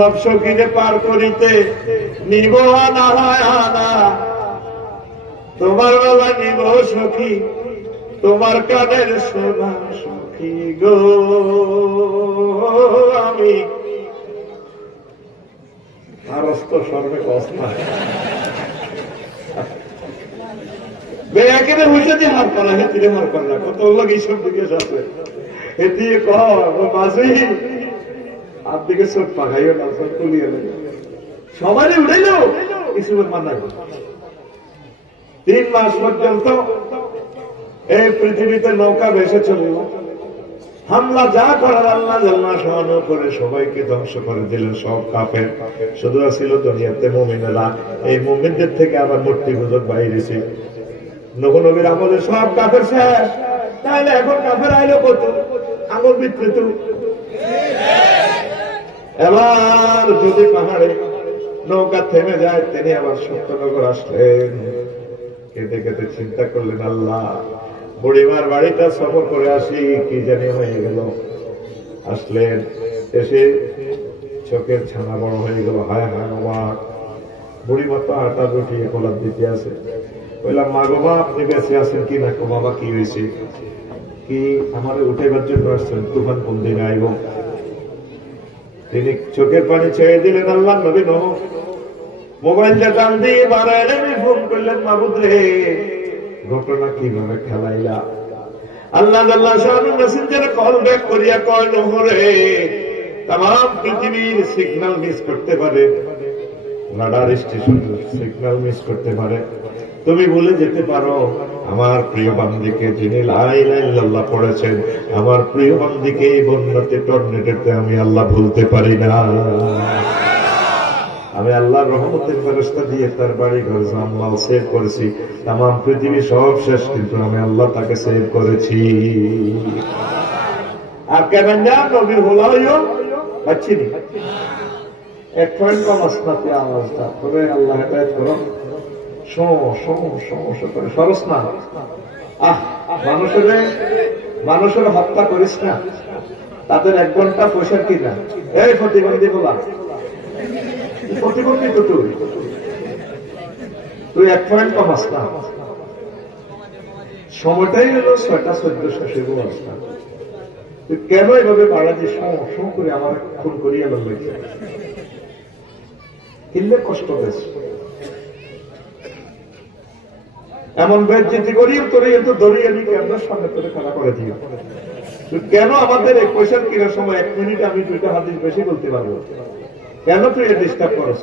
সব সখীরে পার করিতে নিব আনা হয় আনা, তোমার বেলা নিব সখী তোমার কানের সোনা সখী গো। আমি আরস্ত সর্বে কস্তা বেয়াকে বুঝে দিয়ে হার করা হেতিরে হার করা কত লাগে এইসব দিকে আছে হেতিয়ে কাজে আর দিকে চোখ পাখাইও না সব তুলিয়ে সবাই উঠাইল কিছু মানা। 3 মাস পর্যন্ত এই পৃথিবীতে নৌকা ভেসে চলল, হামলা যা করার আল্লাহ জাল্লাহ শাআনু করে সবাইকে ধ্বংস করে দিলেন। সব কাফের, শুধু ছিল দুনিয়াতে মুমিনেরা। এই মুমিনদের থেকে আবার মূর্তি পূজক বাইরে ছিল। নূহ নবীর আমলে সব কাফের শেষ, তাহলে এখন কাফের আইলো কত আমল বিকৃত। এবার যদি পাহাড়ে নৌকা থেমে যায়, তিনি আবার সত্যনগর আসলেন। কেঁদে কেঁদে চিন্তা করলেন, আল্লাহ বুড়িমার বাড়িটা সফর করে আসি, কি জানি হয়ে গেল। আসলেন, এসে চোখের ছানা বড় হয়ে গেল। হায় হায় অবাক, বুড়িমা তো আটা রুটিয়ে কলার দিতে আছে। বললাম, মা গো মা, আপনি বেঁচে আছেন কি না? বাবা কি হয়েছে? কি আমার উঠেবার জন্য আসছেন? তুফান কোন দিন আইব? তিনি চোখের পানি ছেড়ে দিলেন। আল্লাহ নবী নূহ মোবাইলটা টান দিয়ে বাড়াইলে ফোন করলেন, মাহবুদ রে ঘটনা কিভাবে খেলাইলা? আল্লাহ জাল্লাহ শাআনু মেসেঞ্জারে কল ব্যাক করিয়া কয়, নূহ রে তাম পৃথিবীর সিগন্যাল মিস করতে পারে, রাডার স্টেশন সিগন্যাল মিস করতে পারে, তুমি ভুলে যেতে পারো আমার প্রিয় বান্দিকে, যিনি লা ইলাহা ইল্লাল্লাহ পড়েছেন, আমার প্রিয় বান্দিকে এই বন্যাতে টর্নেডোতে আমি আল্লাহ ভুলতে পারি না। আমি আল্লাহর রহমতের ফেরেশতা দিয়ে তার বাড়ি ঘর জানমাল সেভ করেছি। তাম পৃথিবী সব শেষ, কিন্তু আমি আল্লাহ তাকে সেভ করেছি। আর কেমন যা নবীর হলো পাচ্ছি নি, 1 পয়েন্ট কম আসনাতে আওয়াজটা, তবে আল্লাহ হেদায়েত করো। সমস্যা করে সরস না। মানুষের হত্যা করিস না, তাদের 1 ঘন্টা পয়সার কিনা। এই প্রতিবন্ধী বলা, প্রতিবন্ধী তো তুই 1 পয়েন্ট কম আস না। সময়টাই হলো 6:14 আসনা। তুই কেন এভাবে বাড়া যে সম করে আমার খুন করিয়া লাগছে? কিনলে কষ্ট হয়েছে, এমন বেজ্জতি করিয়ে তোরে এত দড়িয়ে নিকে আপনার সামনে তোরে খেলা করে দিও। তুই কেন আমাদের 1 পয়সার কেনার সময় 1 মিনিটে আমি 2টা হাদিস বেশি বলতে পারবো? কেন তুই এর ডিস্টার্ব করছ?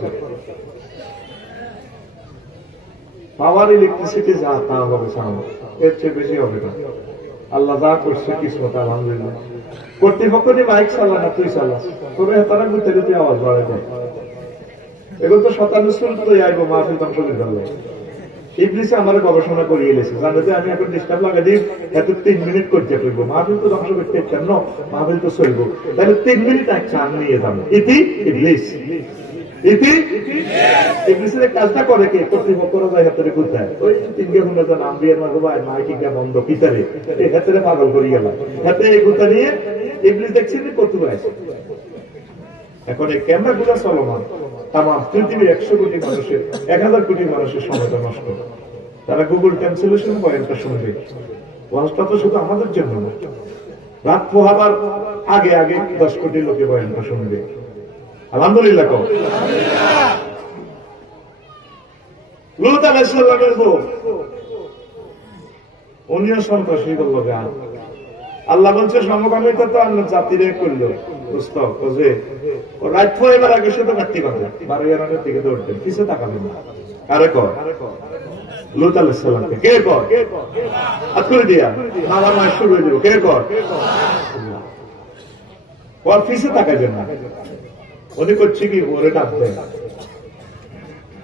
পাওয়ার ইলেকট্রিসিটি যা তা হবে সামনে, এর চেয়ে বেশি হবে না। আল্লাহ যা করছে কিসমত, আলহামদুলিল্লাহ। কর্তৃপক্ষ নিয়ে মাইক চালা না, তুই চালাস, তবে তারা গুতে গুতে আওয়াজ বাড়ায় দেয়। এগুলো তো শতাংশ তো আইব মাহফিল ধ্বংস করে ফেলবে। ইবলিসে আমার গবেষণা করিয়ে এলেছে, জানাতে আমি এখন ডিস্টার্ব লাগাই দিই, এত 3 মিনিট করতে ফেলবো। মাহফিল তো ধ্বংস করতে কেন, মাহফিল তো চলবো, তাহলে 3 মিনিট এক চান নিয়ে যাবো। ইতি ইবলিস, ইতি ইবলিসের কাজটা করে কে? কর্তৃপক্ষরা যায় হাতে কোথায় ওই 3 ঘন্টা নাম দিয়ে মারবো ভাই, মাইকিংটা বন্ধ কিতারে এই হাতে পাগল করি গেল। হাতে এই গুতা নিয়ে ইবলিস দেখছি কর্তৃপক্ষ আছে। এখন এই ক্যামেরা গুলা চলমান, তাম পৃথিবীর 100 কোটি মানুষের 1000 কোটি মানুষের সময়টা নষ্ট। তারা গুগল ট্রান্সলেশন পয়েন্টটা শুনবে। ওয়াজটা তো শুধু আমাদের জন্য না, রাত পোহাবার আগে আগে 10 কোটি লোকে পয়েন্টটা শুনবে। আলহামদুলিল্লাহ কও। লূত আলাইহিস সালামের বউ উনিও সন্ত্রাসী করলো। আল্লাহ বলছে সমকামিতা তো অন্য জাতিরে করলো। পুস্তক যে রাত এবার আগে শুধু কাটতে পারবে, 12 রানের দিকে দৌড়তেন, কিছু তাকাবেন না। কারে কর? লূত আলাইহিস সালামকে। কে কর? হাত করে দিয়া আমার মায়ের শুরু হয়ে যাবো। কে কর? ওর পিছে তাকাবেন না। উনি করছে কি, ওরে ডাক দেন।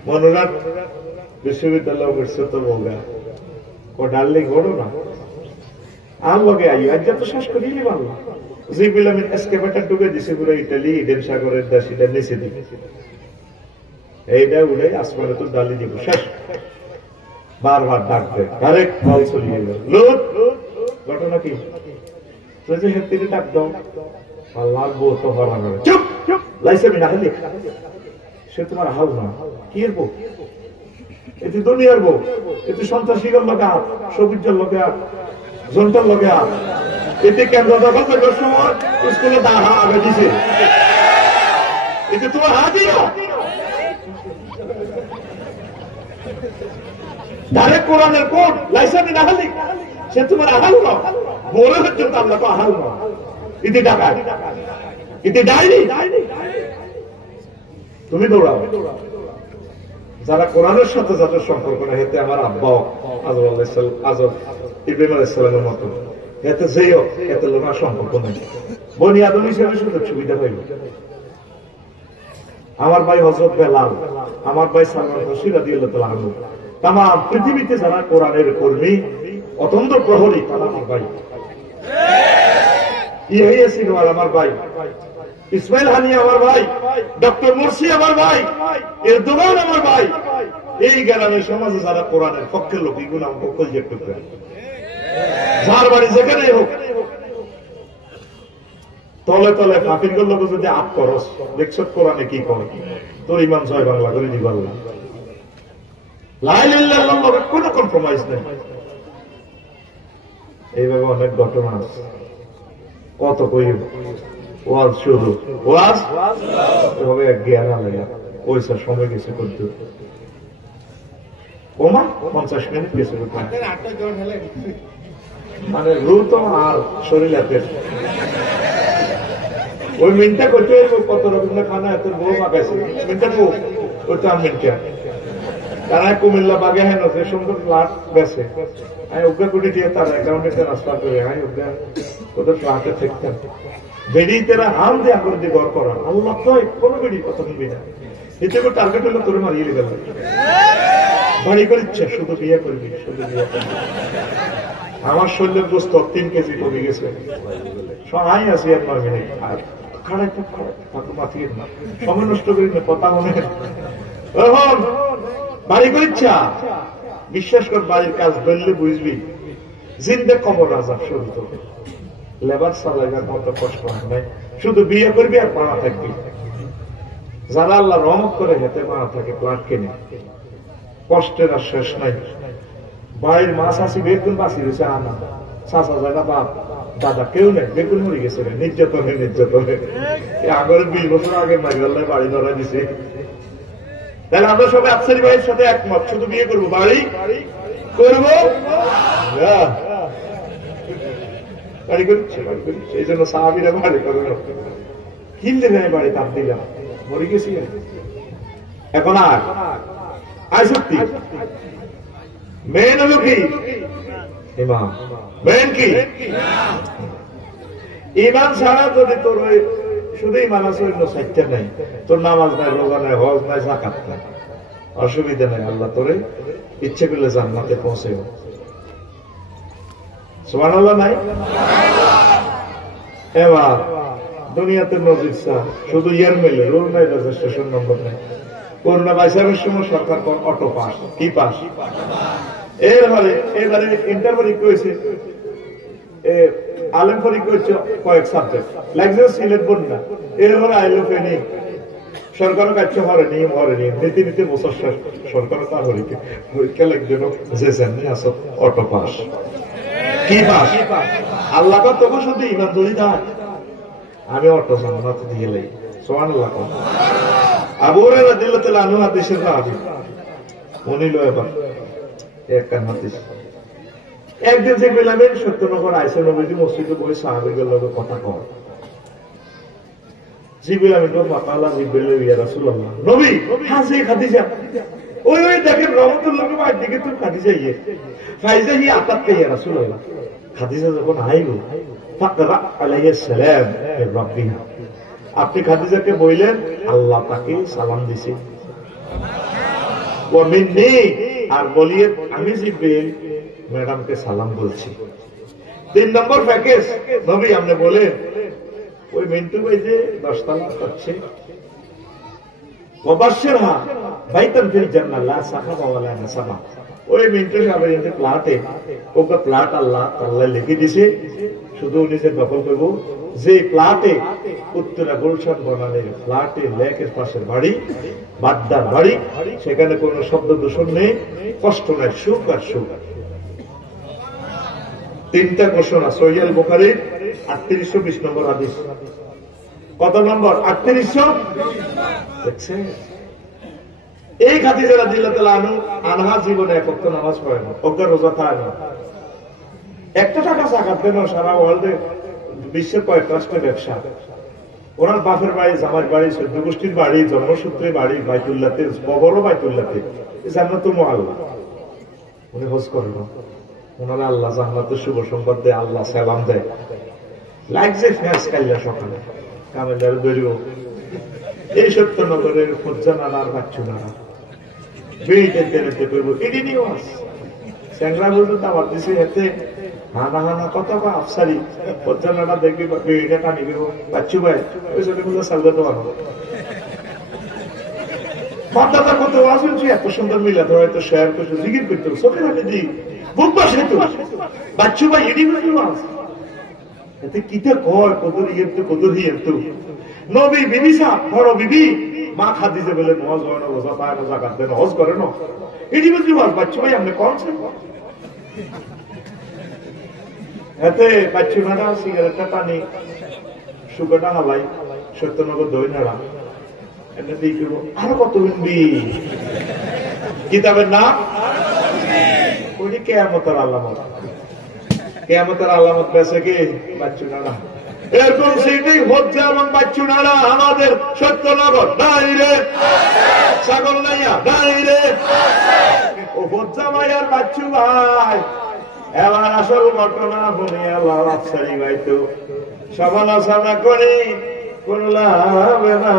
মনোরাত বিশ্ববিদ্যালয় করছে তো বলগা ও ডার্লিং ওড়ো না, আর লগে আই আজ তো শ্বাস করিয়ে নিব। আল্লাহ জিবিল আমিন এসকেভেটর ডুবে দিছে পুরো ইটালি, ইডেন সাগরের দাসিটা নিচে দিবে, এইটা উড়ে আসমানে তো ডালি দিব। শেষ, বারবার ডাকবে, ডাইরেক্ট কল চলিয়ে গেল। লূত ঘটনা কি? তিনি ডাক দাও, আল্লাহর বউ তো হরা করে চুপ লাইসা মিনা খালি সে তোমার হাল না কি এর বউ, এটি দুনিয়ার বউ, এটি সন্ত্রাসীর লগে হাত, সবুজের লগে হাত, জনতার লগে হাত, এতে কেন্দ্র দখল করার সময় স্কুলে দাঁড়া আগে দিছে, এতে তোমার হাতই না। ডাইরেক্ট কোরআনের কোড লাইসা মিনা খালি সে তোমার আহাল না, বলে হচ্ছে আল্লাহ তো আহাল না, ইতি টাকা ইতি ডাইনি, তুমি দৌড়াও। যারা কোরআনের সাথে যাদের সম্পর্ক না, হেতে আমার আব্বা আজব ইব্রাহিম আলাইহিস সালামের মতো, হেতে যেই হোক এতে লোনার সম্পর্ক নেই, বনি আদম হিসেবে সুযোগ সুবিধা পাইল। আমার ভাই হযরত বেলাল, আমার ভাই সালমান ফারসি রাদিয়াল্লাহু তাআলা আনহু, তাম পৃথিবীতে যারা কোরআনের কর্মী অত্যন্ত প্রহরী তারা আমার ভাই। ইয়াহিয়া সিনওয়ার আমার ভাই, ইসমাইল হানি আমার ভাই, ডক্টর মুরসি আমার ভাই, এরদোগান আমার ভাই। এই গ্রামের সমাজে যারা কোরআনের পক্ষের লোক, এগুলো আমার পক্ষ যে টুকরা, যার বাড়ি যেখানে হোক, তলে তলে ফাঁকির লোক যদি আপ করস, দেখছ কোরআনে কি করে, তোর ইমান জয় বাংলা করে দিবা না, কোন কম্প্রোমাইজ নেই। এইভাবে অনেক ঘটনা আছে, কত কই ওয়াজ শুরু, ওয়াজ এভাবে এক জ্ঞান আলাদা, পয়সা সময় গেছে করতে, ওমা 50 মিনিট গেছে করতে, মানে রু তো আর শরীর হাতের ওই মিনটা করতে কত রকম খানা এত বউ মাখাইছে, মিনটা ওইটা মিনটা তারা কুমিল্লা বাগে হেন সুন্দর ফ্ল্যাট বেছে, আমি অজ্ঞা কোটি দিয়ে তার অ্যাকাউন্টে ট্রান্সফার করে, আমি অজ্ঞা ওদের ফ্ল্যাটে থাকতাম, বেড়ি তেরা হাম দিয়ে আগ্রহ দিয়ে ঘর করা, আল্লাহ তো কোনো বেড়ি কথা নিবি না, এতে করে টার্গেট হলে তোর মারিয়ে গেল, বাড়ি করে ইচ্ছা শুধু বিয়ে করবি, শুধু বিয়ে করবি। আমার শরীরের গোস্ত 3 কেজি কমে গেছে, সহায় আছি আর 9 মিনিট, আর খাড়াই থাকো মাতিয়ে না, সময় নষ্ট করি না, কথা মনে বাড়ি করে ইচ্ছা, বিশ্বাস কর বাড়ির কাজ বললে বুঝবি জিন্দে কবর রাজা, শুরু তো লেবার চালাইবার মতো কষ্ট হয় নাই, শুধু বিয়ে করবি আর মারা থাকবি। যারা আল্লাহ রহমত করে হেতে মারা থাকে, প্লাট কেনে, কষ্টের আর শেষ নাই। বাড়ির মাছ আসি বেগুন বাঁচি রয়েছে, আনা চাষা জায়গা বাপ দাদা কেউ নেই, বেগুন মরে গেছে, নির্যাতনে নির্যাতনে, আগের 20 বছর আগে মাইগাল্লায় বাড়ি ধরা দিছে। তাহলে আমরা সবাই আফসারি ভাইয়ের সাথে একমত, শুধু বিয়ে করবো, বাড়ি করবো, বাড়ি করছে, এই জন্য সাহাবীরা বাড়ি করে কিনলে নেয়, বাড়ি তাপ দিলাম, মরে গেছি। এখন আর আয় সত্যি মেন হলো কি ইমান, মেন কি ইমান ছাড়া যদি তোর শুধু ইমান আছে, অন্য সাইটটা নাই, তোর নামাজ নাই, রোজা নাই, হজ নাই, যাকাত নাই, অসুবিধা নাই, আল্লাহ তোরে ইচ্ছে করলে জান্নাতে পৌঁছে। সুবহানাল্লাহ নাই? এবার দুনিয়াতে নজির শুধু ইয়ার মেলে, রোল নাই, রেজিস্ট্রেশন নম্বর নেই। করোনা ভাইরাসের সময় সরকার অটো পাস, কি পাস, এবারে ইন্টার পরীক্ষা হয়েছে, আলেম পরীক্ষা হচ্ছে কয়েক সাবজেক্ট লাগছে, সিলেট বোর্ড না, এরপরে আইলো ফেনি, সরকারও কাছে হরেনি, নীতি নীতি বছর শেষ, সরকারও তার পরীক্ষা লাগবে যে অটো পাস, কি পাস, আল্লাহ তখন শুধু ইমান ধরি দেয়, আমি অটো জান্নাত দিয়ে লাই, সুবহানাল্লাহ। আবু হুরায়রা রাদিয়াল্লাহু তাআলা আনহু হাদিসের রাবী, উনি লো এবার একখান হাদিস, একদিন যে বেলাবেন সত্যনগর আইসা নবীজি মসজিদে বসে সাহাবীদের লগে কথা কয়, জিবরিল আমিন ফাকালা জিবরিল ইয়া রাসূলুল্লাহ, নবী হাসি খাদিজা, ওই দেখেন রহমতুল্লাহ বাইর দিকে তো খাদিজা ইয়ে ফাইজা হি আতাত ইয়া রাসূলুল্লাহ, খাদিজা যখন আইলো ফাকরা আলাইহিস সালাম মির রাব্বিহা, আপনি খাদিজাকে বললেন আল্লাহ তাকে সালাম দিছে, ওয়া মিন্নি, আর বলিয়ে আমি জিবরিল ম্যাডামকে সালাম বলছি। 3 নম্বর প্যাকেজ নবী আপনি বলেন, ওই মিন্টু ভাই যে 10 তালা করছে, ওয়াবাশশিরহা বাইতান ফিল জান্নাহ লা সাখাবা ওয়ালা নাসাবা, ওই মিন্টু সাহেবের প্লাটে, ওকে প্লাট আল্লাহ তাআলা লিখে দিয়েছে, শুধু উনি যে দখল করবো যে ফ্ল্যাটে উত্তরা গুলশান বনানীর ফ্ল্যাটে লেকের পাশের বাড়ি, বাড্ডার বাড়ি, সেখানে কোনো শব্দ দূষণ নেই, কষ্ট নাই, সুখ আর সুখ। 3টা ঘোষণা সহিহ বুখারীর 3820 নম্বর হাদিস। কত নম্বর? 3800। দেখছেন, এই খাদিজা রাদিয়াল্লাহু আনহা জীবনে এক ওয়াক্ত নামাজ পড়ে না, ওকে রোজা থাকে না, একটা টাকা জাকাত দেন সারা ওয়ার্ল্ডে বিশ্বের কয়েক রাষ্ট্রে ব্যবসা। ওনার বাপের বাড়ি, জামার বাড়ি, চৌদ্দ গোষ্ঠীর বাড়ি, জন্মসূত্রে বাড়ি বাইতুল্লাহতে, কবরও বাইতুল্লাহতে, জান্নাতুল মুআল্লা। উনি হজ করেন, ওনারা আল্লাহ জান্নাতের শুভ সংবাদ দেয়, আল্লাহ সালাম দেয়, লাগছে ফেস কাইলা সকালে কামেলার বেরিও। এই সত্যনগরের ফজ্জা নানার বাচ্চু নানা বেড়িতে তেরেতে করবো, এটি নিয়েও আস স্যাংরা বলতো দাবার দিছে, এতে হানা হানা কথা বা আফসারি ফজ্জা নানা দেখবি বেড়িটা টানি দেব বাচ্চু ভাই, ওই জন্য সালগাতে পারবো। মাতাটা কত আসুন, এত সুন্দর মিলাতে হয়তো শেয়ার করছো, জিগির করতে চোখে হাতে দিই বুক বাসে তো বাচ্চু ভাই, এটি মাস এতে কিতে কয় কদর ইয়ে তো কদর হিয়ে তো নবী বিবিসা বড় বিবি মা খাদিজা বলে নামাজ হয় না, রোজা পায় না, যাকাত দেয় না, হজ করে না, এটি বুঝলি বল বাচ্চু ভাই আপনি করছেন। এতে বাচ্চু নাড়া সিগারেটটা টানি, সুগারটা হালাই, সত্যনগর দই নাড়া, এটা দিয়ে করবো আরো কত বিনবি কিতাবের নাম ওইটি কেয়ামতের আলামত। কেয়ামতের আলামত বেছে কি? বাচ্চু নাড়া। এরকম সেটাই হচ্ছে এবং বাচ্চু নাড়া আমাদের সত্যনগর ডাইরে ছাগল নাইয়া ডাইরে ও হজ্জা মাইয়ার বাচ্চু ভাই। এবার আসল ঘটনা শুনি আল্লাহ আফসারি ভাই তো সমালোচনা করি কোন লাভ না,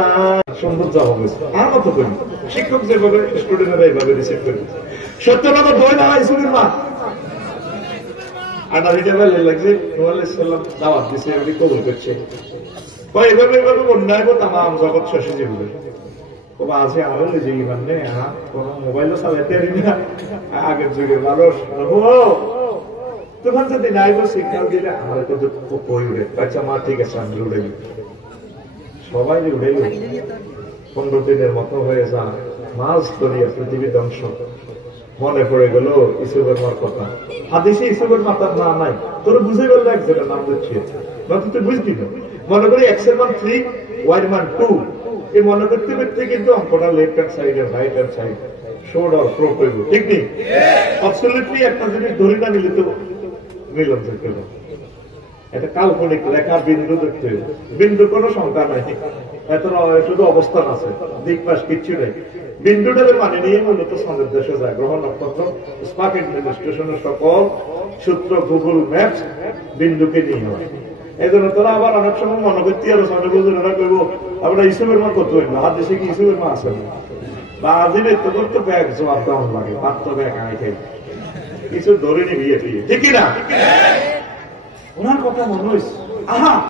সৌন্দর্য হবে আর মতো করি শিক্ষক যেভাবে স্টুডেন্টরা এইভাবে রিসিভ করি। সত্যনগর দই না ইসুলের মা লাগছে দাওয়াত দিচ্ছে, কবুল করছে, এইভাবে এইভাবে অন্যায় তাম জগৎ শেষে যেগুলো আছে আরো যে মানে কোন মোবাইলও চালাইতে পারি না আগের যুগের মানুষ। তখন যদি নাইব সিগন্যাল দিলে আমার কই উড়ে, আচ্ছা মা ঠিক আছে আমি উড়ে গেল, সবাই উড়ে গেল, 15 দিনের মতো হয়ে যা মাছ ধরিয়া পৃথিবী ধ্বংস। মনে পড়ে গেল ইসুফের মার কথা, হাদিসে ইসুফের মাতার না নাই, তোর বুঝে গেল একজনের নাম দিচ্ছে না, তুই বুঝবি না। মনে করি এক্সের মান 3 ওয়াই মান 2, এই মনে করতে করতে কিন্তু অঙ্কটা লেফট হ্যান্ড সাইড আর রাইট হ্যান্ড সাইড শোড আর প্রো করবো, ঠিক নেই? অবসলিউটলি একটা জিনিস ধরি না নিলে তো মিলন দেখতে হবে। এটা কাল্পনিক লেখা, বিন্দু দেখতে হবে, বিন্দু কোনো সংখ্যা নাই, এত শুধু অবস্থান আছে, দিক পাশ কিচ্ছু নেই। বিন্দুটার মানে নিয়ে মূলত সন্দের দেশে যায়, গ্রহ নক্ষত্র স্পাক অ্যাডমিনিস্ট্রেশনের সকল সূত্র গুগল ম্যাপস বিন্দুকে নিয়ে হয়। এই জন্য তোরা আবার অনেক সময় মনে করতে আরো সনে বুঝুন করবো আমরা ইসুফের মা কত হইল, আর দেশে কি ইসুফের মা আছে না বা আজিলে তো করতে ব্যাগ জবাব দেওয়া লাগে, তার তো ব্যাগ আয় খাই কিছু ধরে নি বিয়ে ঠিক না? ওনার কথা মনে হয়েছে, আহা